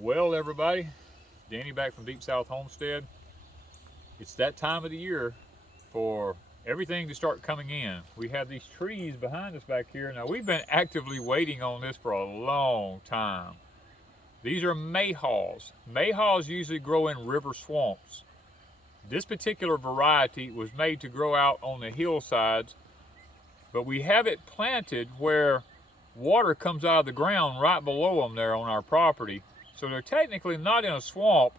Well, everybody, Danny back from Deepsouth Homestead. It's that time of the year for everything to start coming in. We have these trees behind us back here. Now, we've been actively waiting on this for a long time. These are Mayhaws. Mayhaws usually grow in river swamps. This particular variety was made to grow out on the hillsides, but we have it planted where water comes out of the ground right below them there on our property. So they're technically not in a swamp,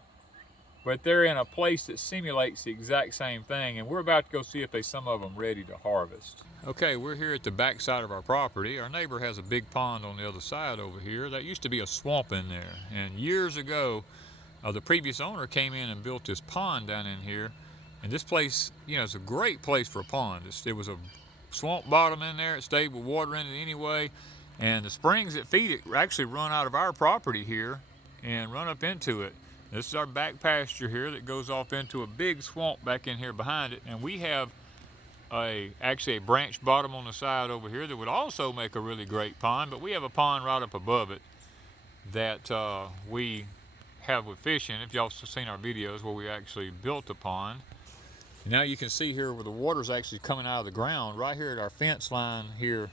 but they're in a place that simulates the exact same thing, and we're about to go see if some of them ready to harvest. Okay, we're here at the back side of our property. Our neighbor has a big pond on the other side over here. That used to be a swamp in there, and years ago the previous owner came in and built this pond down in here, and this place, you know, it's a great place for a pond. It was a swamp bottom in there. It stayed with water in it anyway, and the springs that feed it actually run out of our property here and run up into it. This is our back pasture here that goes off into a big swamp back in here behind it, and we have actually a branch bottom on the side over here that would also make a really great pond, but we have a pond right up above it that we have with fishing. If y'all have seen our videos where we actually built a pond. And now you can see here where the water's actually coming out of the ground right here at our fence line here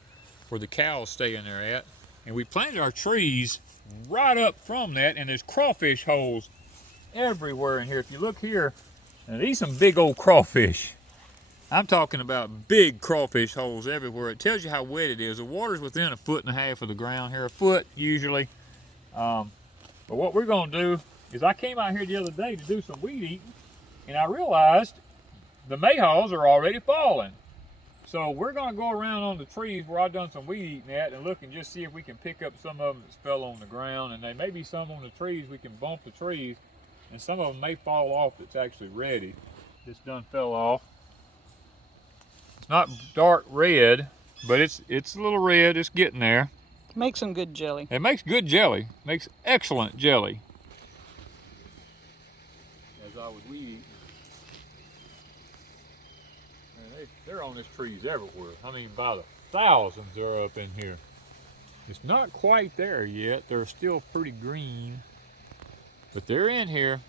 where the cows stay in there at. And we planted our trees right up from that, and there's crawfish holes everywhere in here. If you look here, and these some big old crawfish. I'm talking about big crawfish holes everywhere. It tells you how wet it is. The water's within 1.5 feet of the ground here, 1 foot usually. But what we're gonna do is I came out here the other day to do some weed eating, and I realized the Mayhaws are already falling. So we're gonna go around on the trees where I've done some weed eating at and look and just see if we can pick up some of them that fell on the ground, and there may be some on the trees. We can bump the trees, and some of them may fall off that's actually ready. This done fell off. It's not dark red, but it's a little red. It's getting there. Makes some good jelly. It makes good jelly. Makes excellent jelly. As I was weed eating, they're on these trees everywhere. I mean, by the thousands they're up in here. It's not quite there yet. They're still pretty green, but they're in here.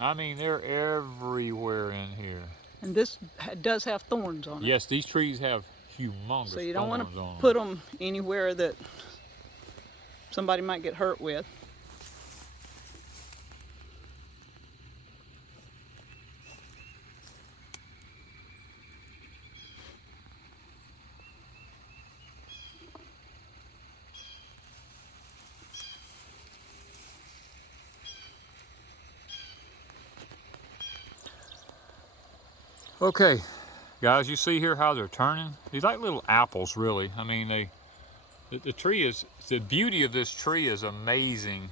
I mean, they're everywhere in here. And this does have thorns on it. Yes, these trees have humongous thorns on them. So you don't want to put them anywhere that somebody might get hurt with. Okay, guys, you see here how they're turning? These like little apples, really. I mean, the tree is, the beauty of this tree is amazing.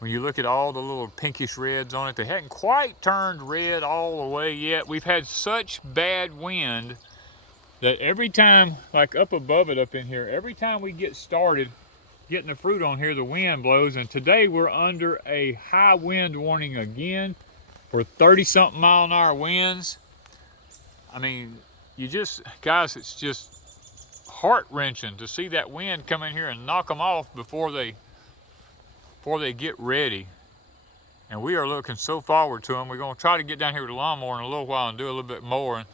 When you look at all the little pinkish reds on it, they hadn't quite turned red all the way yet. We've had such bad wind that every time, like up above it up in here, every time we get started getting the fruit on here, the wind blows. And today we're under a high wind warning again for 30-something mile-an-hour winds. I mean, guys, it's just heart-wrenching to see that wind come in here and knock them off before they get ready. And we are looking so forward to them. We're gonna try to get down here with the lawnmower in a little while and do a little bit more. And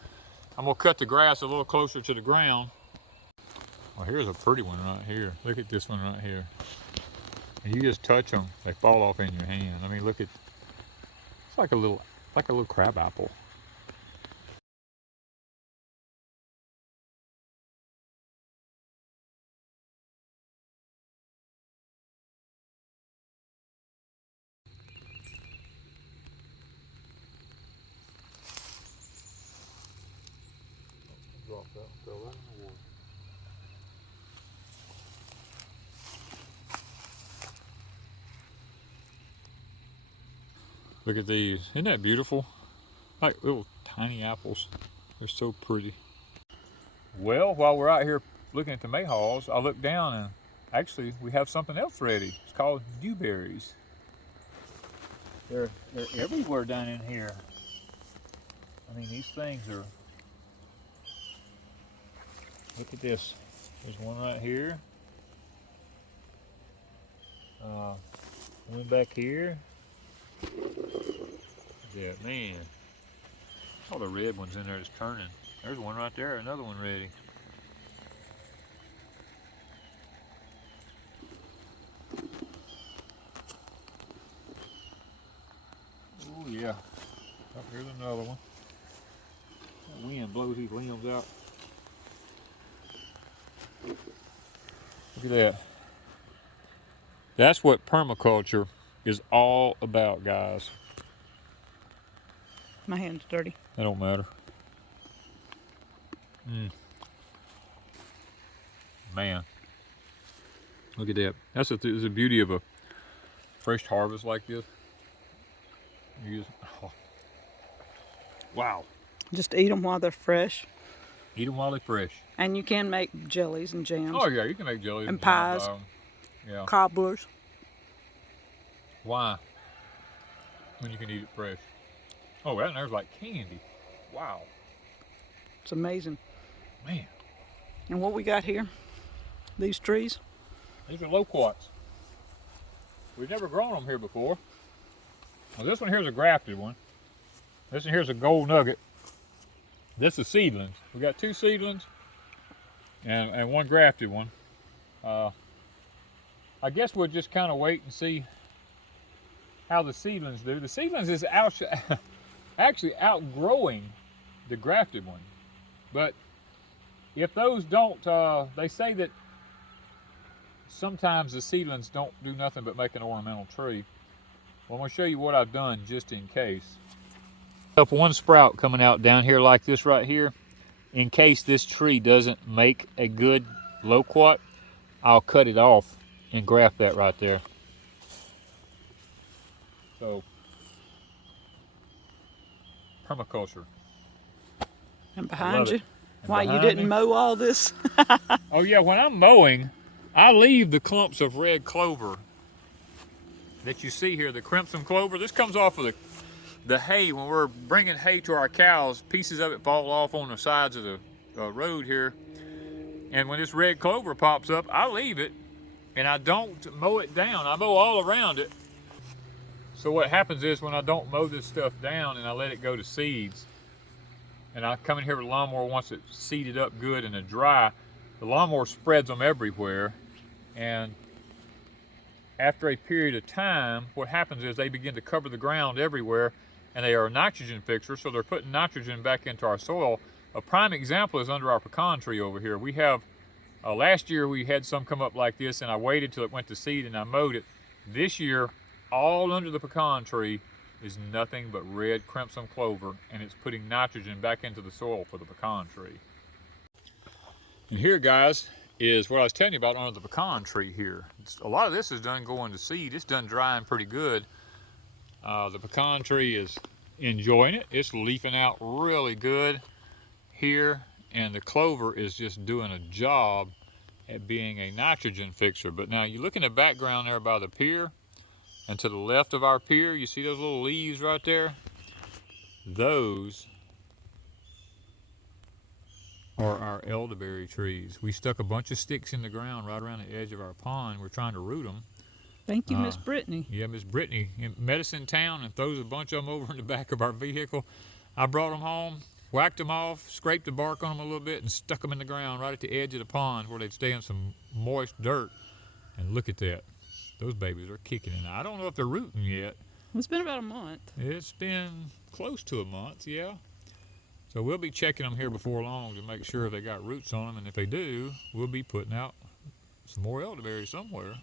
I'm gonna cut the grass a little closer to the ground. Well, here's a pretty one right here. Look at this one right here. And you just touch them, they fall off in your hand. I mean, look at, it's like a little crab apple. Drop that, throw that in the water. Look at these. Isn't that beautiful? Like little tiny apples. They're so pretty. Well, while we're out here looking at the Mayhaws, I looked down and actually we have something else ready. It's called dewberries. They're everywhere down in here. I mean, these things are, look at this. There's one right here. One back here. Yeah, man. All the red ones in there is turning. There's one right there, another one ready. Oh yeah. Oh, here's another one. That wind blows these limbs out. Look at that. That's what permaculture is all about, guys. My hand's dirty. That don't matter. Man. Look at that. That's the beauty of a fresh harvest like this. You just, oh. Wow. Just eat them while they're fresh. Eat them while they're fresh. And you can make jellies and jams. Oh yeah, you can make jellies and jams, pies. Yeah. Cobblers. Why? When you can eat it fresh. Oh, that there's like candy. Wow. It's amazing. Man. And what we got here? These trees? These are loquats. We've never grown them here before. Well, this one here's a grafted one. This one here's a gold nugget. This is seedlings. We got 2 seedlings and 1 grafted one. I guess we'll just kind of wait and see how the seedlings do. The seedlings is actually outgrowing the grafted one. But if those don't, they say that sometimes the seedlings don't do nothing but make an ornamental tree. Well, I'm going to show you what I've done just in case. Up one sprout coming out down here like this right here. In case this tree doesn't make a good loquat, I'll cut it off and graft that right there. So, permaculture. And behind you? And Why, you behind didn't me? mow all this? Oh yeah, when I'm mowing, I leave the clumps of red clover that you see here, the crimson clover. This comes off of the hay. When we're bringing hay to our cows, pieces of it fall off on the sides of the road here. And when this red clover pops up, I leave it and I don't mow it down. I mow all around it. So what happens is when I don't mow this stuff down and I let it go to seeds, and I come in here with a lawnmower once it's seeded up good and it's dry, the lawnmower spreads them everywhere. And after a period of time, what happens is they begin to cover the ground everywhere, and they are a nitrogen fixer, so they're putting nitrogen back into our soil. A prime example is under our pecan tree over here. We have, last year we had some come up like this, and I waited till it went to seed and I mowed it. This year, all under the pecan tree is nothing but red crimson clover, and it's putting nitrogen back into the soil for the pecan tree. And here, guys, is what I was telling you about under the pecan tree here. A lot of this is done going to seed. It's done drying pretty good. The pecan tree is enjoying it. It's leafing out really good here, and the clover is just doing a job at being a nitrogen fixer. But now you look in the background there by the pier, and to the left of our pier, you see those little leaves right there? Those are our elderberry trees. We stuck a bunch of sticks in the ground right around the edge of our pond. We're trying to root them. Thank you, Miss Brittany. Yeah, Miss Brittany in Medicine Town, and throws a bunch of them over in the back of our vehicle. I brought them home, whacked them off, scraped the bark on them a little bit, and stuck them in the ground right at the edge of the pond where they'd stay in some moist dirt. And look at that. Those babies are kicking, and I don't know if they're rooting yet. It's been about a month. It's been close to a month, yeah. So we'll be checking them here before long to make sure they got roots on them, and if they do, we'll be putting out some more elderberries somewhere.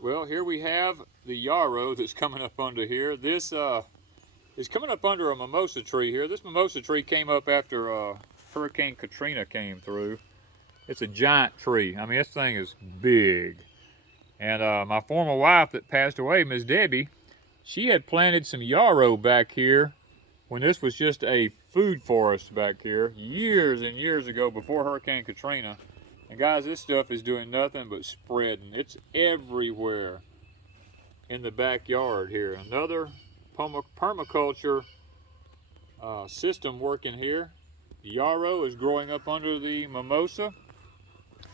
Well, here we have the yarrow that's coming up under here. This is coming up under a mimosa tree here. This mimosa tree came up after Hurricane Katrina came through. It's a giant tree. I mean, this thing is big. And my former wife that passed away, Miss Debbie, she had planted some yarrow back here when this was just a food forest back here years and years ago before Hurricane Katrina. And guys, this stuff is doing nothing but spreading. It's everywhere in the backyard here. Another permaculture system working here. The yarrow is growing up under the mimosa.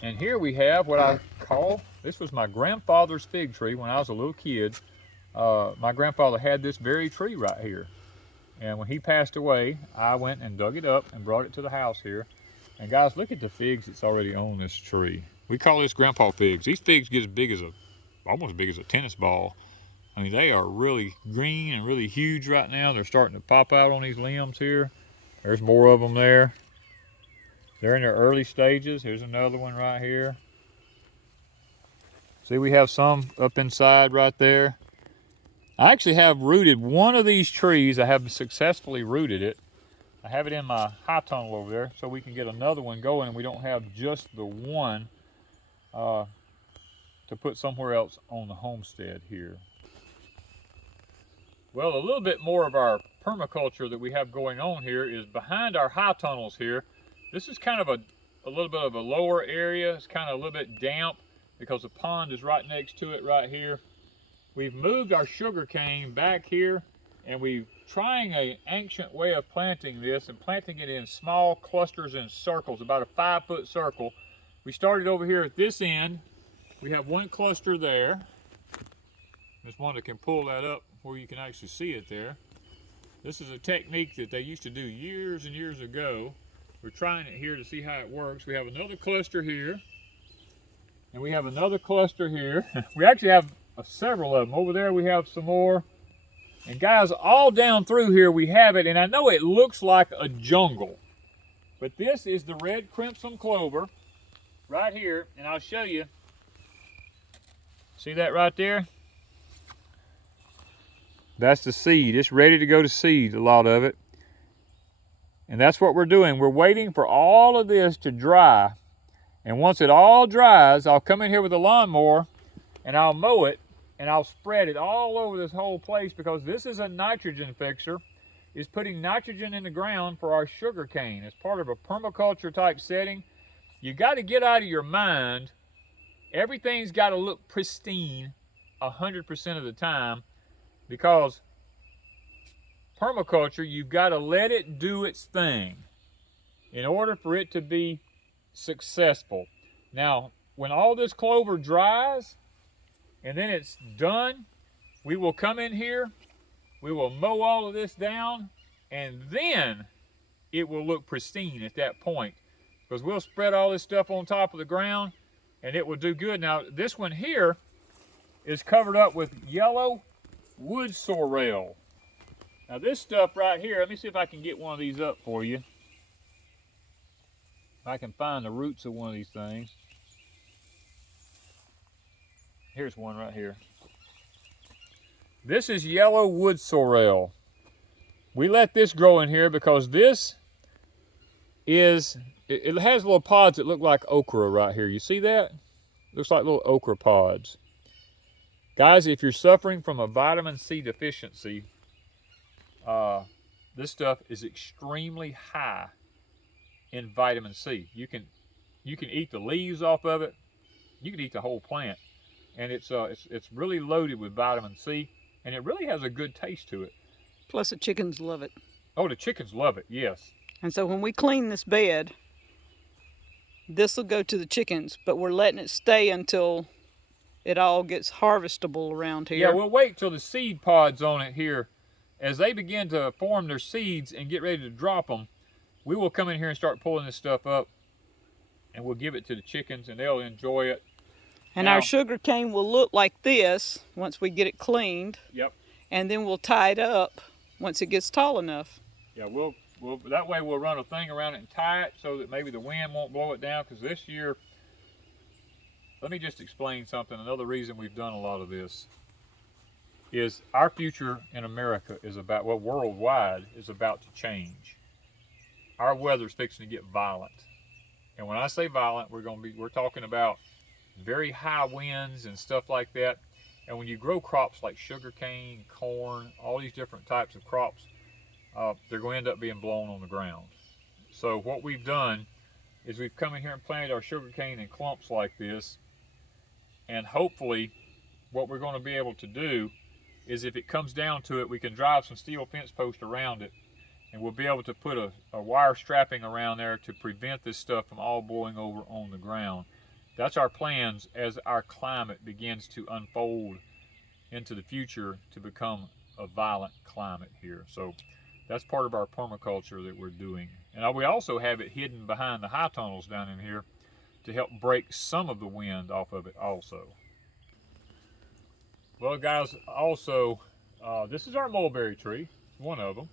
And here we have what I call, this was my grandfather's fig tree when I was a little kid. My grandfather had this very tree right here. And when he passed away, I went and dug it up and brought it to the house here. And guys, look at the figs that's already on this tree. We call this grandpa figs. These figs get as big as almost as big as a tennis ball. I mean, they are really green and really huge right now. They're starting to pop out on these limbs here. There's more of them there. They're in their early stages. Here's another one right here. See, we have some up inside right there. I actually have rooted one of these trees. I have successfully rooted it. I have it in my high tunnel over there so we can get another one going and we don't have just the one to put somewhere else on the homestead here. Well, a little bit more of our permaculture that we have going on here is behind our high tunnels here. This is kind of a little bit of a lower area. It's kind of a little bit damp because the pond is right next to it right here. We've moved our sugar cane back here and we're trying an ancient way of planting this and planting it in small clusters and circles, about a 5-foot circle. We started over here at this end. We have one cluster there. There's one that can pull that up where you can actually see it there. This is a technique that they used to do years and years ago. We're trying it here to see how it works. We have another cluster here. And we have another cluster here. We actually have several of them. Over there we have some more. And guys, all down through here we have it. And I know it looks like a jungle. But this is the red crimson clover right here. And I'll show you. See that right there? That's the seed. It's ready to go to seed, a lot of it. And that's what we're doing. We're waiting for all of this to dry. And once it all dries, I'll come in here with a lawnmower and I'll mow it and I'll spread it all over this whole place because this is a nitrogen fixer. It's putting nitrogen in the ground for our sugar cane. It's part of a permaculture type setting. You got to get out of your mind. Everything's got to look pristine 100% of the time because permaculture, you've got to let it do its thing in order for it to be successful. Now, when all this clover dries and then it's done, we will come in here, we will mow all of this down, and then it will look pristine at that point because we'll spread all this stuff on top of the ground and it will do good. Now, this one here is covered up with yellow wood sorrel. Now this stuff right here, let me see if I can get one of these up for you. If I can find the roots of one of these things. Here's one right here. This is yellow wood sorrel. We let this grow in here because this is, it has little pods that look like okra right here. You see that? Looks like little okra pods. Guys, if you're suffering from a vitamin C deficiency, this stuff is extremely high in vitamin C. You can eat the leaves off of it. You can eat the whole plant, and it's really loaded with vitamin C, and it really has a good taste to it. Plus the chickens love it. Oh, the chickens love it. Yes. And so when we clean this bed, this will go to the chickens, but we're letting it stay until it all gets harvestable around here. Yeah, we'll wait till the seed pods on it here. As they begin to form their seeds and get ready to drop them, we will come in here and start pulling this stuff up and we'll give it to the chickens and they'll enjoy it. And now, our sugar cane will look like this once we get it cleaned. Yep. And then we'll tie it up once it gets tall enough. Yeah, we'll that way we'll run a thing around it and tie it so that maybe the wind won't blow it down, because this year, let me just explain something. Another reason we've done a lot of this is our future in America is about, well, worldwide is about to change. Our weather's fixing to get violent. And when I say violent, we're talking about very high winds and stuff like that. And when you grow crops like sugarcane, corn, all these different types of crops, they're going to end up being blown on the ground. So what we've done is we've come in here and planted our sugarcane in clumps like this. And hopefully what we're going to be able to do is, if it comes down to it, we can drive some steel fence posts around it, and we'll be able to put a wire strapping around there to prevent this stuff from all blowing over on the ground. that's our plans as our climate begins to unfold into the future to become a violent climate here. So that's part of our permaculture that we're doing. And we also have it hidden behind the high tunnels down in here to help break some of the wind off of it also. Well guys, also, this is our mulberry tree, one of them.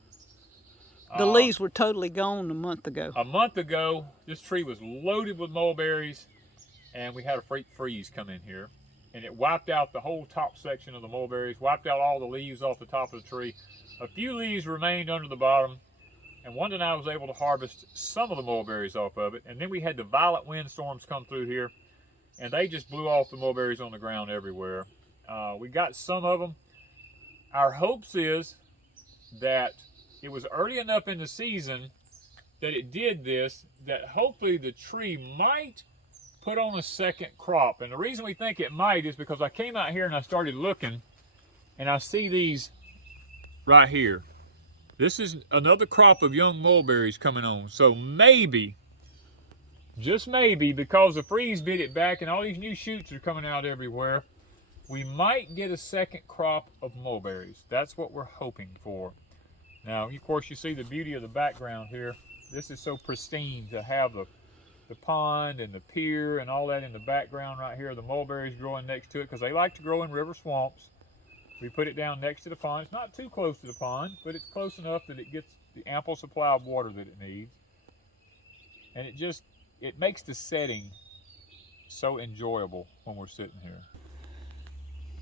The leaves were totally gone a month ago. A month ago, this tree was loaded with mulberries, and we had a freeze come in here, and it wiped out the whole top section of the mulberries, wiped out all the leaves off the top of the tree. A few leaves remained under the bottom, and Wanda and I was able to harvest some of the mulberries off of it. And then we had the violent windstorms come through here, and they just blew off the mulberries on the ground everywhere. We got some of them. Our hopes is that it was early enough in the season that it did this, that hopefully the tree might put on a second crop. And the reason we think it might is because I came out here and I started looking, and I see these right here. This is another crop of young mulberries coming on. So maybe, just maybe, because the freeze bit it back and all these new shoots are coming out everywhere, we might get a second crop of mulberries. That's what we're hoping for. Now, of course, you see the beauty of the background here. This is so pristine to have the pond and the pier and all that in the background right here. The mulberries growing next to it because they like to grow in river swamps. We put it down next to the pond. It's not too close to the pond, but it's close enough that it gets the ample supply of water that it needs. And it makes the setting so enjoyable when we're sitting here.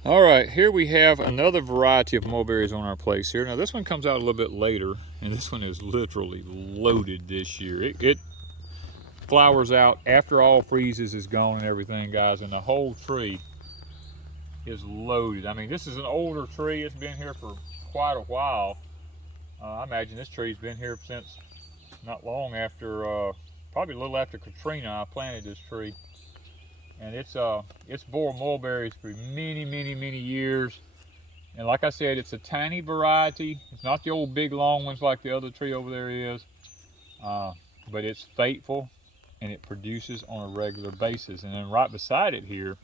All right, here we have another variety of mulberries on our place here. Now this one comes out a little bit later, and this one is literally loaded this year. It flowers out after all freezes is gone and everything, guys, and the whole tree is loaded. I mean, this is an older tree. It's been here for quite a while. I imagine this tree's been here since not long after, probably a little after Katrina. I planted this tree. And it's bore mulberries for many, many, many years. And like I said, it's a tiny variety. It's not the old big long ones like the other tree over there is. But it's faithful and it produces on a regular basis. And then right beside it here,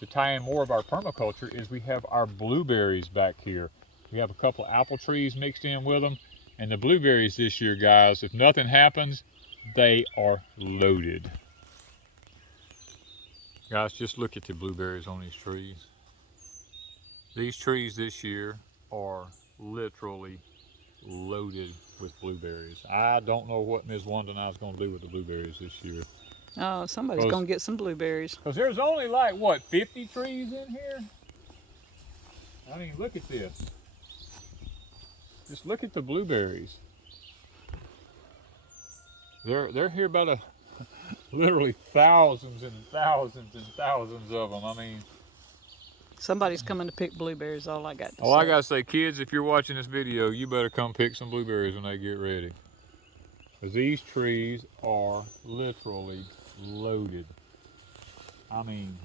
to tie in more of our permaculture, is we have our blueberries back here. We have a couple of apple trees mixed in with them. And the blueberries this year, guys, if nothing happens, they are loaded. Guys, just look at the blueberries on these trees. These trees this year are literally loaded with blueberries. I don't know what Ms. Wanda and I is going to do with the blueberries this year. Oh, somebody's going to get some blueberries. Because there's only like, what, 50 trees in here? I mean, look at this. Just look at the blueberries. They're here about literally thousands and thousands and thousands of them. I mean, somebody's coming to pick blueberries, all I got to say. I gotta say, kids, if you're watching this video, you better come pick some blueberries when they get ready. Because these trees are literally loaded. I mean,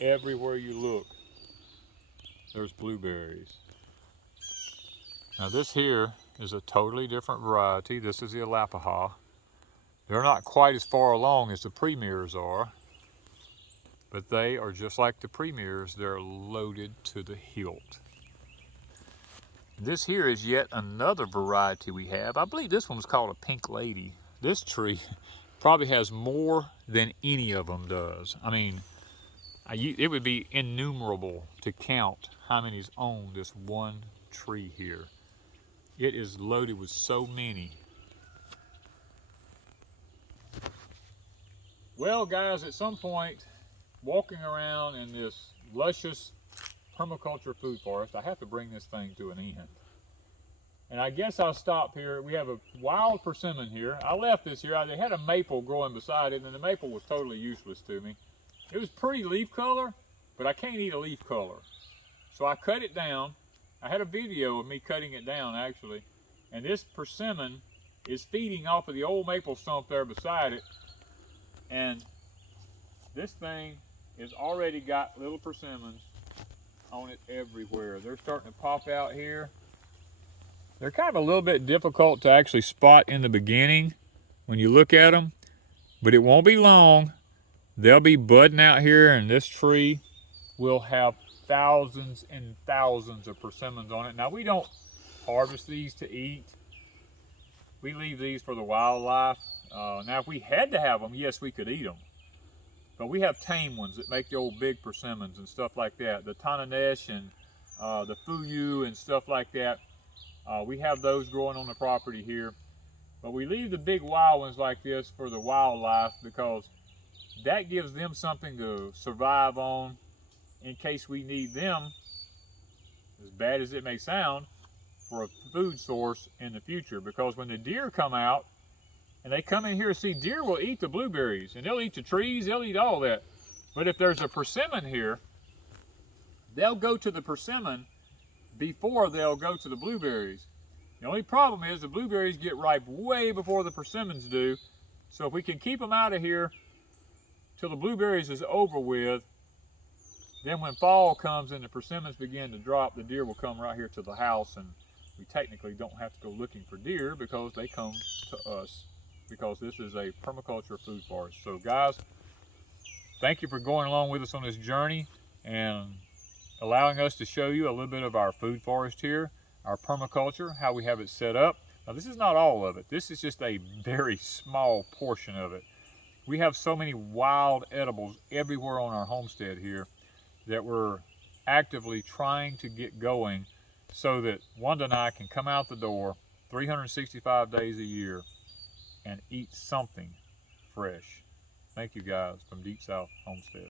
everywhere you look, there's blueberries. Now this here is a totally different variety. This is the Mayhaw. They're not quite as far along as the premiers are, but they are just like the premiers. They're loaded to the hilt. This here is yet another variety we have. I believe this one's called a pink lady. This tree probably has more than any of them does. I mean, it would be innumerable to count how many's on this one tree here. It is loaded with so many. Well, guys, at some point, walking around in this luscious permaculture food forest, I have to bring this thing to an end. And I guess I'll stop here. We have a wild persimmon here. I left this here. They had a maple growing beside it, and the maple was totally useless to me. It was pretty leaf color, but I can't eat a leaf color. So I cut it down. I had a video of me cutting it down, actually. And this persimmon is feeding off of the old maple stump there beside it. And this thing has already got little persimmons on it everywhere. They're starting to pop out here. They're kind of a little bit difficult to actually spot in the beginning when you look at them, but it won't be long they'll be budding out here, and this tree will have thousands and thousands of persimmons on it. Now, we don't harvest these to eat. We leave these for the wildlife. Now, if we had to have them, yes, we could eat them. But we have tame ones that make the old big persimmons and stuff like that. The Tananesh and the Fuyu and stuff like that. We have those growing on the property here. But we leave the big wild ones like this for the wildlife because that gives them something to survive on in case we need them, as bad as it may sound, for a food source in the future. Because when the deer come out, and they come in here, see, deer will eat the blueberries, and they'll eat the trees, they'll eat all that. But if there's a persimmon here, they'll go to the persimmon before they'll go to the blueberries. The only problem is the blueberries get ripe way before the persimmons do. So if we can keep them out of here till the blueberries is over with, then when fall comes and the persimmons begin to drop, the deer will come right here to the house, and we technically don't have to go looking for deer because they come to us, because this is a permaculture food forest. So guys, thank you for going along with us on this journey and allowing us to show you a little bit of our food forest here, our permaculture, how we have it set up. Now, this is not all of it. This is just a very small portion of it. We have so many wild edibles everywhere on our homestead here that we're actively trying to get going so that Wanda and I can come out the door 365 days a year and eat something fresh. Thank you guys from Deep South Homestead.